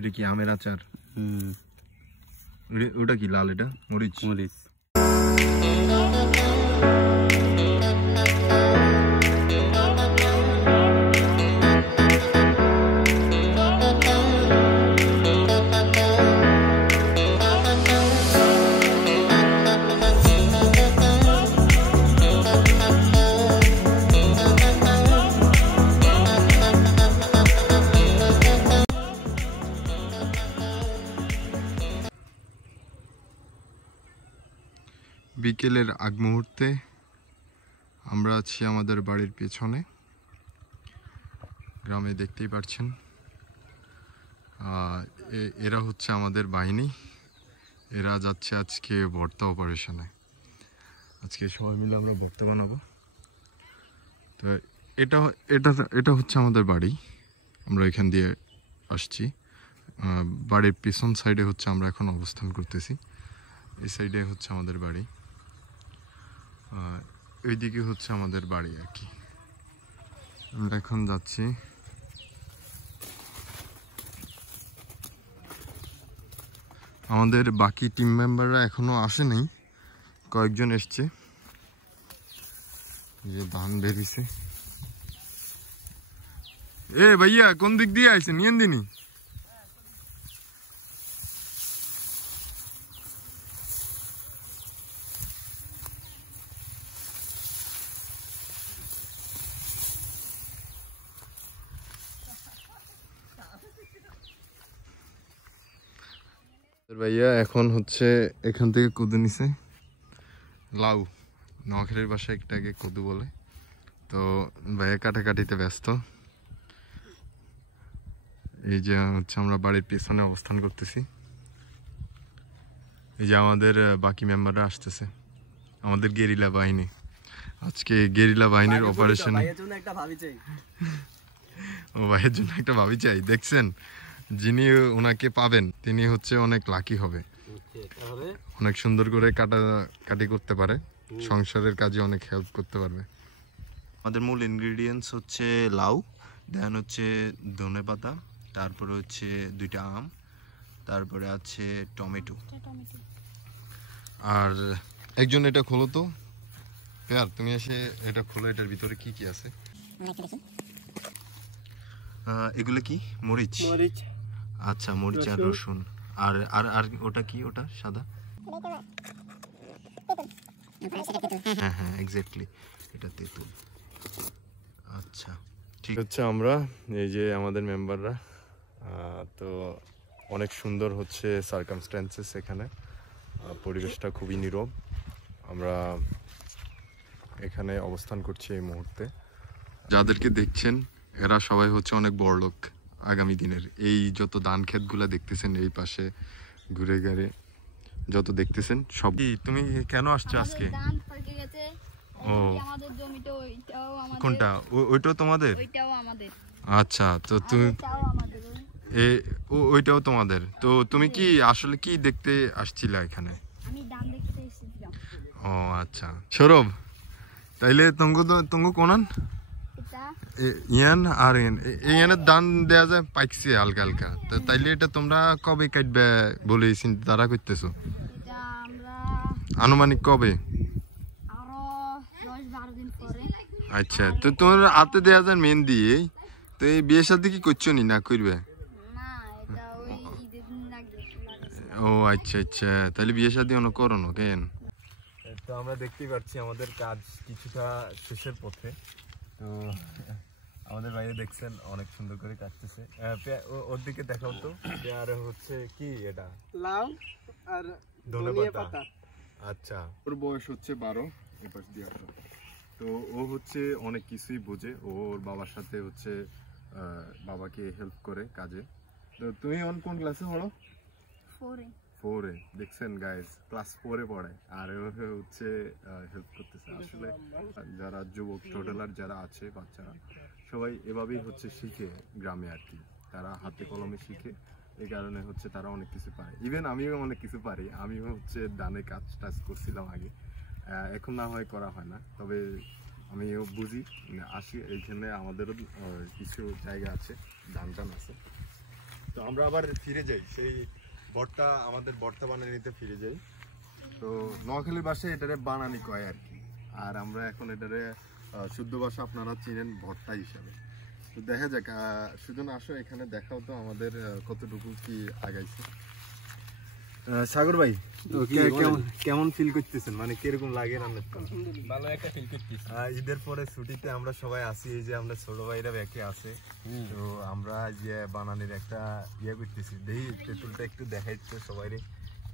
এটা কি আমের আচার? ওটা কি লাল? এটা মরিচ। মরিচ। বিকেলের আগ মুহূর্তে আমরা আছি আমাদের বাড়ির পেছনে গ্রামে, দেখতেই পাচ্ছেন। এরা হচ্ছে আমাদের বাহিনী। এরা যাচ্ছে আজকে ভর্তা অপারেশনে। আজকে সবাই মিলে আমরা ভর্তা বানাবো। তো এটা এটা এটা হচ্ছে আমাদের বাড়ি। আমরা এখান দিয়ে আসছি। বাড়ির পেছন সাইডে হচ্ছে আমরা এখন অবস্থান করতেছি। এই সাইডে হচ্ছে আমাদের বাড়ি, ওইদিকে হচ্ছে আমাদের বাড়ি আর কি। আমরা এখন যাচ্ছি। আমাদের বাকি টিম মেম্বাররা এখনো আসেনি, কয়েকজন এসছে। যে ধান বেরিয়েছে। এ ভাইয়া কোন দিক দিয়ে আইছে? নিয়েন দিনি। ভাইয়া এখন হচ্ছে এখান থেকে কদু নিছে, লাউ। নোয়াখালীর বাসায় একটাকে কদু বলে। তো ভাইয়া কাটাকাটিতে ব্যস্ত। এই যে হচ্ছে আমরা বাড়ির পেছনে অবস্থান করতেছি। এই যে আমাদের বাকি মেম্বাররা আসতেছে, আমাদের গেরিলা বাহিনী। আজকে গেরিলা বাহিনীর অপারেশন। ও ভাইয়ের জন্য একটা ভাবি চাই। দেখছেন, যিনি ওনাকে পাবেন তিনি হচ্ছে অনেক লাকি হবে। অনেক সুন্দর করে কাটাকাটি করতে পারে, সংসারের কাজে অনেক হেল্প করতে পারবে। আমাদের মূল ইনগ্রেডিয়েন্টস হচ্ছে লাউ, দেন হচ্ছে ধনেপাতা, তারপরে হচ্ছে 2টা আম, তারপরে আছে টমেটো। আর একজন এটা খোলো তো, পেয়ার তুমি এসে এটা খোলো। এটার ভিতরে কি কি আছে? এগুলো কি? মরিচ। আচ্ছা, মরিচ আর রসুন। আর আর আর ওটা কি? ওটা সাদা। হ্যাঁ হ্যাঁ, এক্স্যাক্টলি, এটা তেঁতুল। আচ্ছা ঠিক হচ্ছে। আমরা এই যে আমাদের মেম্বাররা, তো অনেক সুন্দর হচ্ছে সার্কামস্ট্যান্সেস এখানে। পরিবেশটা খুবই নীরব। আমরা এখানে অবস্থান করছি এই মুহূর্তে। যাদেরকে দেখছেন এরা সবাই হচ্ছে অনেক বড়লোক আগামী দিনের। এই যত ধান ক্ষেতগুলা দেখতেছেন এই পাশে ঘুরে ঘুরে যত দেখতেছেন সব। তুমি কেন আসছো আজকে? ও, কোনটা? ওইটাও তোমাদের? আচ্ছা, তো তুমি ওইটাও তোমাদের? তো তুমি কি আসলে কি দেখতে আসছিলা এখানে? ও আচ্ছা, সৌরভ, তাইলে তঙ্গু কোনান ইয়ান আর ইয়ানের দান দেয়া যায় পাইছে হালকা হালকা। তো তাইলে এটা তোমরা কবে কাটবে বলে চিন্তা করতেছো? আনুমানিক কবে? আচ্ছা, তো তোমার হাতে দেয়া যায় মেহেন্দি। তো এই বিয়ের সাথে কি করছো নি না করবে? ও আচ্ছা আচ্ছা, তাহলে বিয়ের সাথে অনেক করো না কেন? তো আমরা দেখতেই পাচ্ছি আমাদের কাজ কিছুটা শেষের পথে। তো আমাদের বাইরে দেখছেন অনেক সুন্দর করে কাটতেছে। ওর দিকে দেখাও তো। আর হচ্ছে কি এটা? লাউ আর ধনেপাতা। আচ্ছা, ওর বয়স হচ্ছে 12। এপাশ দিয়ে আসো। তো ও হচ্ছে অনেক কিছুই বোঝে। ওর বাবার সাথে হচ্ছে বাবাকে হেল্প করে কাজে। তো তুমি কোন ক্লাসে পড়ো? 4-এ। দেখছেন গাইস, ক্লাস 4-এ পড়ে আর হচ্ছে হেল্প করতেছে। আসলে যারা যুবক টোটালার যারা আছে বাচ্চারা সবাই এভাবেই হচ্ছে শিখে গ্রামে আর কি। তারা হাতে কলমে শিখে, এই কারণে হচ্ছে তারা অনেক কিছু পারে। ইভেন আমিও অনেক কিছু পারি। আমিও হচ্ছে ধানে কাজ টাজ করছিলাম আগে, এখন না হয় করা হয় না, তবে আমিও বুঝি। আসি এইখানে আমাদেরও কিছু জায়গা আছে, ধান টান আছে। তো আমরা আবার ফিরে যাই সেই ভর্তা, আমাদের ভর্তা বানিয়ে নিতে ফিরে যাই। তো নোয়াখালীর ভাষায় এটারে বানানি কয় আর কি, আর আমরা এখন এটারে শুদ্ধ ভাষা আপনারা চিনেন ভর্তা হিসাবে। তো দেখা যাক, সুজন আসো এখানে দেখাও তো আমাদের কতটুকু কি আগাইছে। সাগর ভাই কেমন ফিল করতেছেন, মানে কিরকম লাগে রান্নার? ভালো একটা ফিল করতেছি। ঈদের পরে ছুটিতে আমরা সবাই আসি, এই যে আমরা ছোট ভাইরা ব্যাকে আছে, তো আমরা যে বানানির একটা ইয়ে করতেছি, দেখি তেঁতুলটা একটু দেখাইতে সবাই।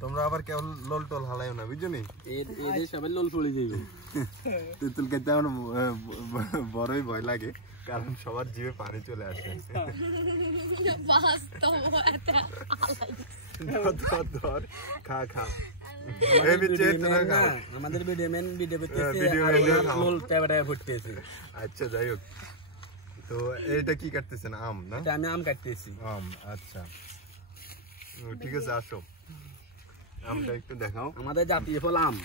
তোমরা আবার কেমন লোল টোল হালাইও না, বুঝছো নি? সবাই লোল পড়ে যাইবে। তেঁতুল খেতে আমার বড়ই ভয় লাগে, কারণ সবার জিভে পানি চলে আসে। খা খা আমাদের ভিডিও করতেছে। আচ্ছা যাই হোক, তো এটা কি কাটতেছেন? আম না? আমি আম কাটতেছি। আম, আচ্ছা ঠিক আছে, আসো আমটা একটু দেখাও। আমাদের জাতীয় ফল আম।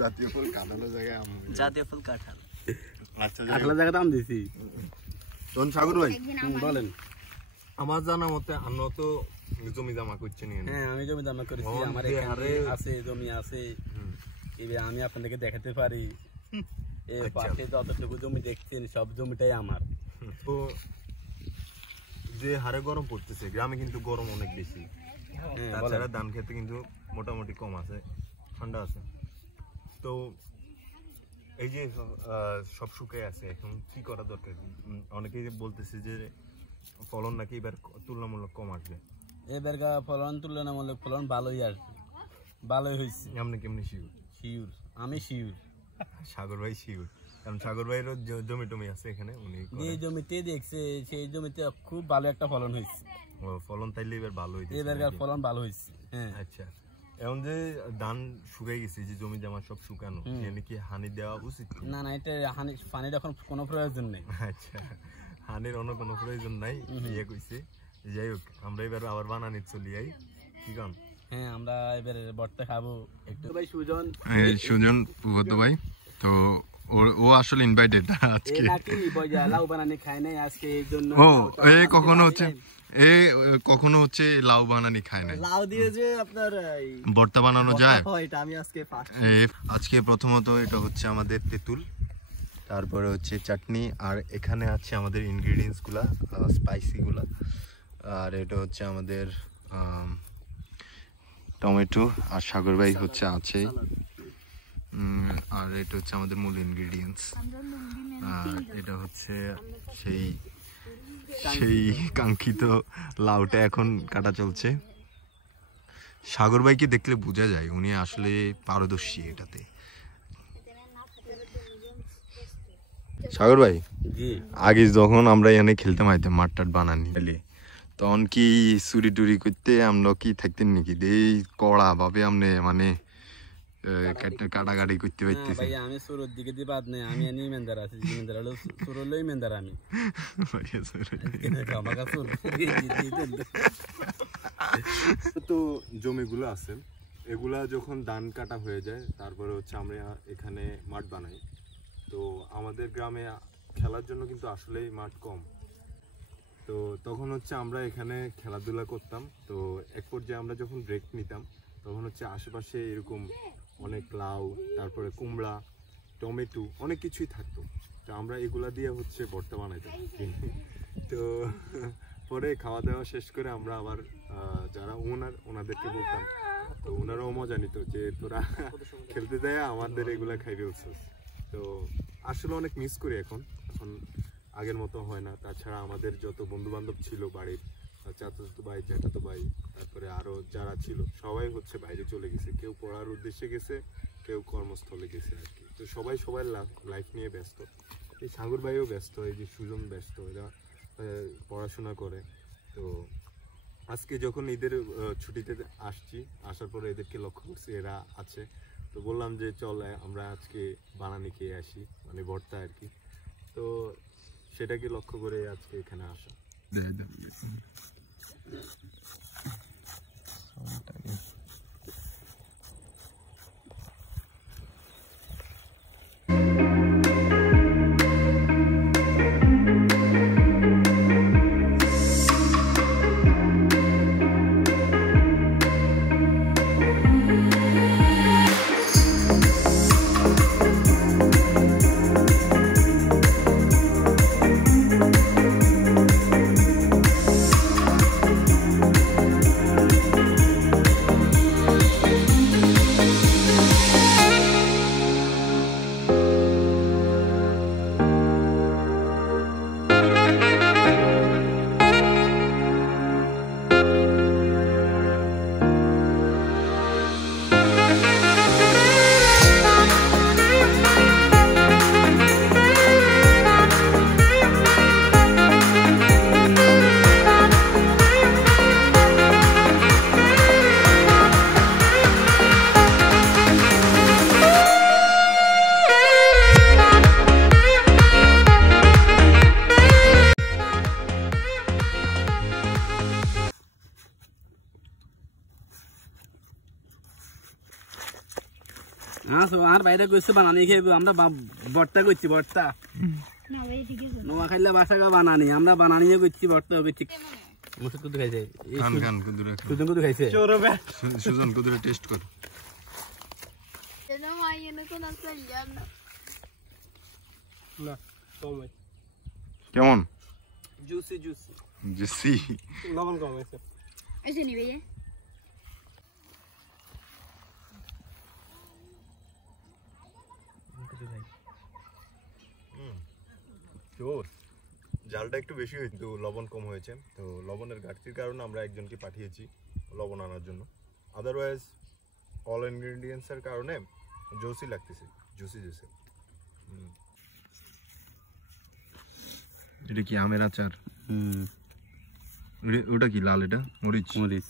জাতীয় ফল কাঁঠালের জায়গায় আম, জাতীয় ফল কাঁঠাল। আচ্ছা কাঁঠালের জায়গায় আম দিছি। তখন সাগর ভাই বলেন। আমার জানা মতে আমরা তো জমি জমা করছি নি। হ্যাঁ, আমি জমি জমা করেছি, আমার এখানে আছে জমি আছে, আমি আপনাদেরকে দেখাতে পারি। এই পাশে যতটুকু জমি দেখছেন সব জমিটাই আমার। তো যে হারে গরম পড়তেছে গ্রামে, কিন্তু গরম অনেক বেশি, তাছাড়া ধান খেতে কিন্তু মোটামুটি কম আছে, ঠান্ডা আছে। তো এই যে সব শুকিয়ে আছে, এখন কি করা দরকার? অনেকেই বলতেছে যে ফলন নাকি এবার তুলনামূলক কম আসবে। এবার ফলন তুলনামূলক ফলন ভালোই আসবে, ভালোই হয়েছে। আপনি কেমনি শিওর? শিওর, আমি শিওর। সাগর ভাই শিওর, কারণ সাগর ভাইয়েরও জমি টমি আছে এখানে, উনি যে জমিতে দেখছে সেই জমিতে খুব ভালো একটা ফলন হয়েছে। ফলন তাইলে এবার ভালো হয়েছে, এবার ফলন ভালো হয়েছে। হ্যাঁ আচ্ছা, এখন যে ধান শুকাই গেছে, যে জমি জামা সব শুকানো, এখানে কি হানি দেওয়া উচিত? না না, এটা হানি পানির এখন কোনো প্রয়োজন নেই। আচ্ছা, হানির অন্য কোনো প্রয়োজন নাই, ইয়ে কইছে। যাই হোক, আমরা এবার আবার বানানি চলি আই, কি কারণ? হ্যাঁ, আমরা এবার ভর্তা খাবো একটু। ভাই সুজন, সুজন পুগতো ভাই, তো ও আসলে ইনভাইটেড আজকে। নাকি লাউ বানানি খায় নাই আজকে, এই জন্য। ও কখনো হচ্ছে লাউ বানানি খায় না। লাউ দিয়ে যে আপনার ভর্তা বানানো যায়, এটা আমি আজকে ফার্স্ট। আজকে প্রথমত এটা হচ্ছে আমাদের তেঁতুল, তারপরে হচ্ছে চাটনি, আর এখানে আছে আমাদের ইনগ্রেডিয়েন্টস গুলা, স্পাইসি গুলা, আর এটা হচ্ছে আমাদের টমেটো, আর সাগর ভাই হচ্ছে আছে, আর এটা হচ্ছে আমাদের মূল ইনগ্রেডিয়েন্টস, আর এটা হচ্ছে সেই কাঙ্ক্ষিত লাউটা এখন কাটা চলছে। সাগর ভাইকে দেখলে বোঝা যায় উনি আসলে পারদর্শী এটাতে। সাগর ভাই, আগে যখন আমরা এখানে খেলতাম আইতাম মাঠ টাট বানানি, তখন কি চুরি টুরি করতে আমরা কি থাকতেন নাকি? এই কড়া ভাবে আপনি মানে কাটাকাটি করতে পারতেছি। আমি সুরের দিকে দিয়ে বাদ নেই, আমি এনে ইমানদার আছি, ইমানদার হলো সুর হলো ইমানদার। আমি তো জমিগুলো আছে, এগুলা যখন ধান কাটা হয়ে যায়, তারপরে হচ্ছে আমরা এখানে মাঠ বানাই। তো আমাদের গ্রামে খেলার জন্য কিন্তু আসলেই মাঠ কম, তো তখন হচ্ছে আমরা এখানে খেলাধুলা করতাম। তো এক পর্যায়ে আমরা যখন ব্রেক নিতাম, তখন হচ্ছে আশেপাশে এরকম অনেক লাউ, তারপরে কুমড়া, টমেটো, অনেক কিছুই থাকতো। তো আমরা এগুলা দিয়ে হচ্ছে ভর্তা বানাইতাম। তো পরে খাওয়া দাওয়া শেষ করে আমরা আবার যারা ওনাদেরকে বলতাম, তো ওনারাও মজা নিত যে তোরা খেলতে যায় আমাদের এগুলা খাইবে উৎসব। তো আসলে অনেক মিস করি এখন আগের মতো হয় না। তাছাড়া আমাদের যত বন্ধু বান্ধব ছিল বাড়ির, চাচাতো ভাই, জ্যাঠাতো ভাই, তারপরে আরো যারা ছিল সবাই হচ্ছে বাইরে চলে গেছে, কেউ পড়ার উদ্দেশ্যে গেছে, কেউ কর্মস্থলে গেছে আর কি। তো সবাই সবার লাইফ নিয়ে ব্যস্ত। এই সাগর ভাইও ব্যস্ত, এই যে সুজন ব্যস্ত, এরা পড়াশোনা করে। তো আজকে যখন ঈদের ছুটিতে আসছি, আসার পরে এদেরকে লক্ষ্য করছি এরা আছে, তো বললাম যে চল আমরা আজকে বানানি খেয়ে আসি, মানে ভর্তা আর কি। তো সেটাকে লক্ষ্য করে আজকে এখানে আসা। আর বাইরে কইছে বানানি খাইবো আমরা ভর্তা করছি ভর্তা নোয়া খাইলে বাসা গা বানানি আমরা বানানিয়ে করছি ভর্তা হবে ঠিক মুসুদ কুদু খাইছে খান কুদুরে সুজন কুদু খাইছে সুজন কুদুরে টেস্ট কর কেমন জুসি জুসি জুসি লবণ কম হয়েছে ऐसे नहीं भैया জালটা একটু বেশি হয়েছে তো লবণ কম হয়েছে তো লবণের ঘাটতির কারণে আমরা একজনকে পাঠিয়েছি লবণ আনার জন্য আদারওয়াইজ অল ইনগ্রেডিয়েন্টস এর কারণে জুসি লাগতেছে জুসি জুসি এটা কি আমের আচার ওটা কি লাল এটা মরিচ মরিচ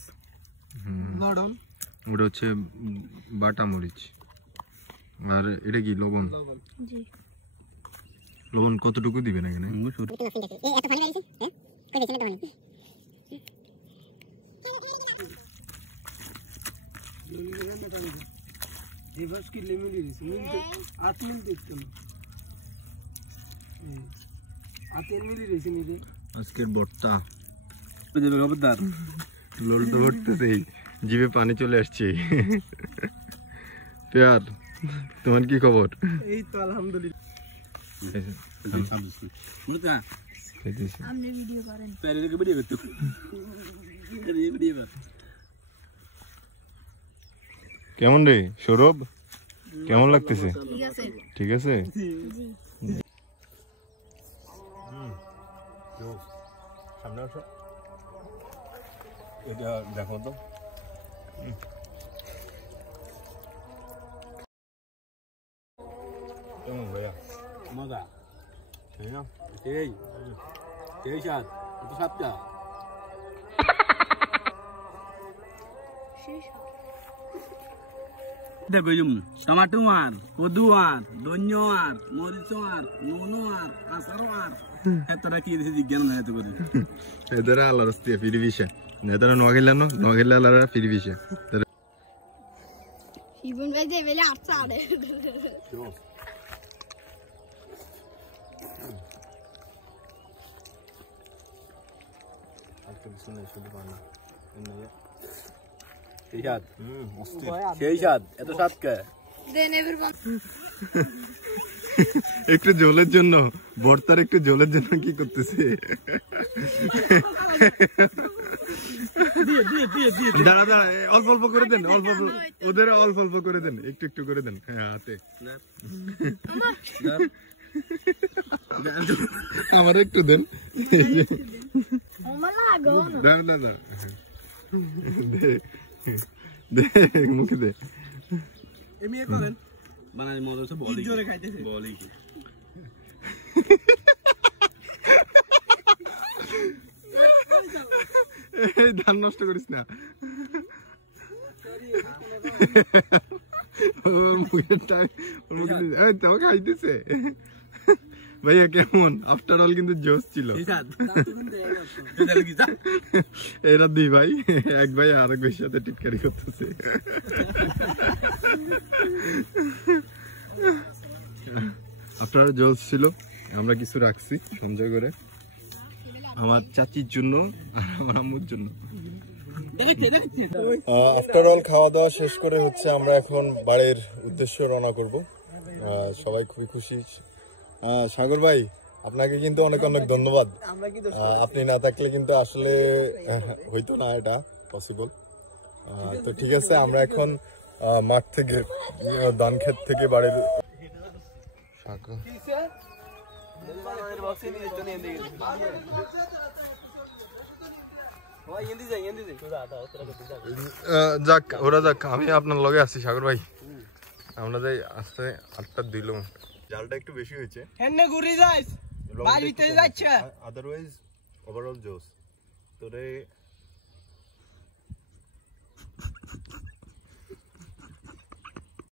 ওটা হচ্ছে বাটা মরিচ আর এটা কি লবণ जी লবণ কতটুকু দিবেন এখানে আজকের ভর্তা লোল তো ভরতেছেই জিভে পানি চলে আসছে পেয়ার তোমার কি খবর এই তো আলহামদুলিল্লাহ हमने वीडियो करें पहले के वीडियो करते ये वीडियो कर কেমন রে সৌরভ কেমন লাগতেছে ठीक है सर ঠিক আছে जी সামনে আসো এটা দেখো তো কেমন ভাইয়া মজা তাই না এই এই সাত কত সাতটা शेष দেখো টমাটো আর কদু আর ধন্য আর মরিচ আর নুন আর আচার আর এতটা কি দিছে জিজ্ঞান না এত করে এদারা আল্লাহর রাস্তায় ফিরি বিশে নেদারা নগেলানো নগেলা আল্লাহর ফিরি বিশে इवन वैसे वेले अच्छा आ रहे সেই সাত এত সাত কে देने फिर একটু জলের জন্য ভর্তার একটু জলের জন্য কি করতেছে দাঁড়া দাঁড়া অল্প অল্প করে দেন অল্প অল্প ওদের অল্প অল্প করে দেন একটু একটু করে দেন হ্যাঁ হাতে আমার একটু দেন দাঁড়া দাঁড়া দে মুখে দে এমনি করেন বানাই মজা হচ্ছে বলি জোরে খাইতেছে বলি কি এই ধান নষ্ট করিস না খাইতেছে ভাইয়া কেমন আফটার অল কিন্তু জোশ ছিল এরা দুই ভাই এক ভাই আরেক ভাইয়ের সাথে টিটকারি করতেছে আফটার জোশ ছিল আমরা কিছু রাখছি সঞ্চয় করে আমার চাচির জন্য আর আমার আম্মুর জন্য আফটার অল খাওয়া দাওয়া শেষ করে হচ্ছে আমরা এখন বাড়ির উদ্দেশ্যে রওনা করব সবাই খুবই খুশি সাগর ভাই আপনাকে কিন্তু অনেক অনেক ধন্যবাদ আপনি না থাকলে কিন্তু আসলে হইতো না এটা পসিবল তো ঠিক আছে আমরা এখন মাঠ থেকে ধান ক্ষেত থেকে বাড়ির যাক ওরা যাক আমি আপনার লগে আছি সাগর ভাই আমরা যাই আস্তে 8টা দিলাম জালটা একটু বেশি হয়েছে এনে ঘুরে যাইস বাড়িতে যাচ্ছে আদারওয়াইজ ওভারঅল জোস তোরে